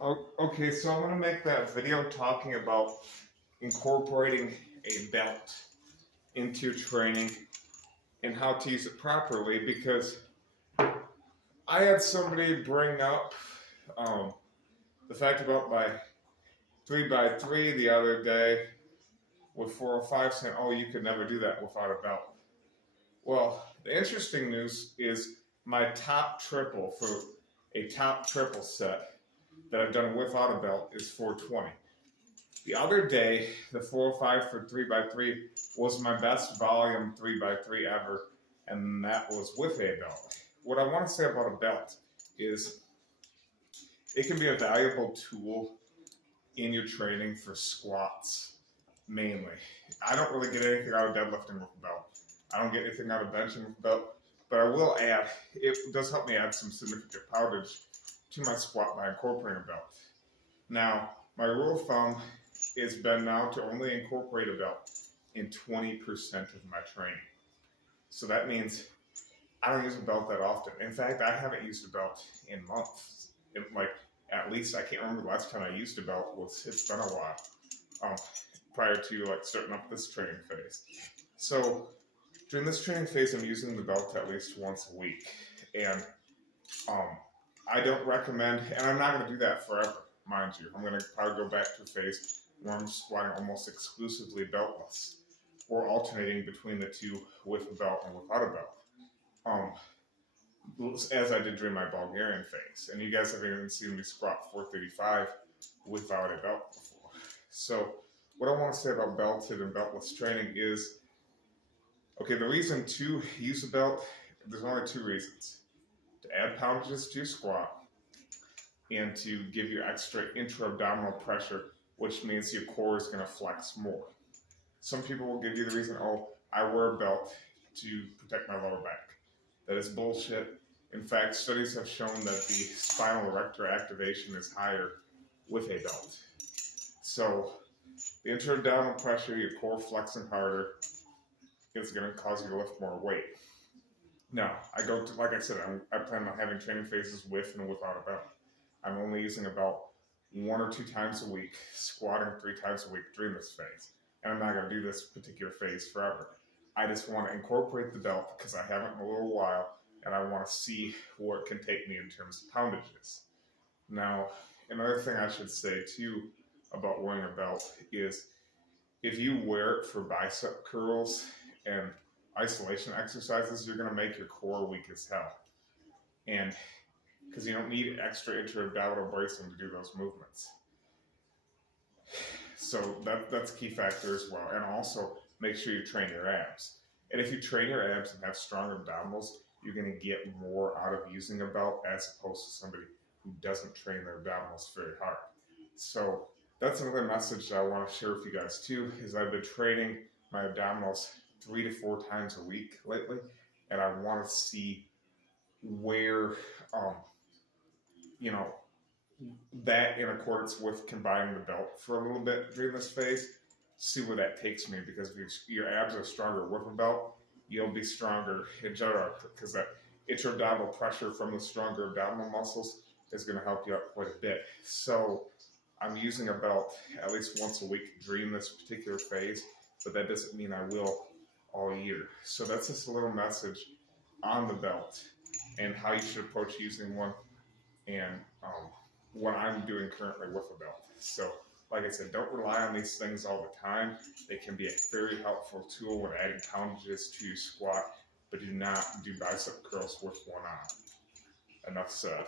Okay, so I'm gonna make that video talking about incorporating a belt into training and how to use it properly because I had somebody bring up the fact about my 3x3 the other day with 405 saying, oh, you could never do that without a belt. Well, the interesting news is my top triple for a top triple set that I've done without a belt is 420. The other day, the 405 for 3x3 was my best volume 3x3 ever, and that was with a belt. What I want to say about a belt is it can be a valuable tool in your training for squats, mainly. I don't really get anything out of deadlifting with a belt. I don't get anything out of benching with a belt, but I will add, it does help me add some significant poundage to my squat by incorporating a belt. Now, my rule of thumb has been now to only incorporate a belt in 20% of my training. So that means I don't use a belt that often. In fact, I haven't used a belt in months. At least I can't remember the last time I used a belt. It's been a while. Prior to starting up this training phase. So during this training phase, I'm using the belt at least once a week. And I don't recommend, and I'm not going to do that forever, mind you. I'm going to probably go back to a phase where I'm squatting almost exclusively beltless, or alternating between the two with a belt and without a belt, as I did during my Bulgarian phase. And you guys have even seen me squat 435 without a belt before. So what I want to say about belted and beltless training is, okay, the reason to use a belt, there's only two reasons. To add poundages to your squat, and to give you extra intra-abdominal pressure, which means your core is going to flex more. Some people will give you the reason, oh, I wear a belt to protect my lower back. That is bullshit. In fact, studies have shown that the spinal erector activation is higher with a belt. So the intra-abdominal pressure, your core flexing harder, is going to cause you to lift more weight. Now, like I said, I plan on having training phases with and without a belt. I'm only using a belt 1 or 2 times a week, squatting 3 times a week during this phase. And I'm not going to do this particular phase forever. I just want to incorporate the belt because I haven't in a little while, and I want to see where it can take me in terms of poundages. Now, another thing I should say too about wearing a belt is if you wear it for bicep curls and isolation exercises, you're going to make your core weak as hell. And because you don't need extra intra-abdominal bracing to do those movements. So that's a key factor as well. And also, make sure you train your abs. And if you train your abs and have strong abdominals, you're going to get more out of using a belt as opposed to somebody who doesn't train their abdominals very hard. So that's another message that I want to share with you guys too, is I've been training my abdominals 3 to 4 times a week lately, and I want to see where, that in accordance with combining the belt for a little bit during this phase, see where that takes me, because if your abs are stronger with a belt, you'll be stronger in general, because that intra-abdominal pressure from the stronger abdominal muscles is going to help you out quite a bit. So I'm using a belt at least once a week during this particular phase, but that doesn't mean I will all year. So that's just a little message on the belt and how you should approach using one, and what I'm doing currently with a belt. So like I said, don't rely on these things all the time. They can be a very helpful tool when adding poundages to your squat, but do not do bicep curls with one on. Enough said.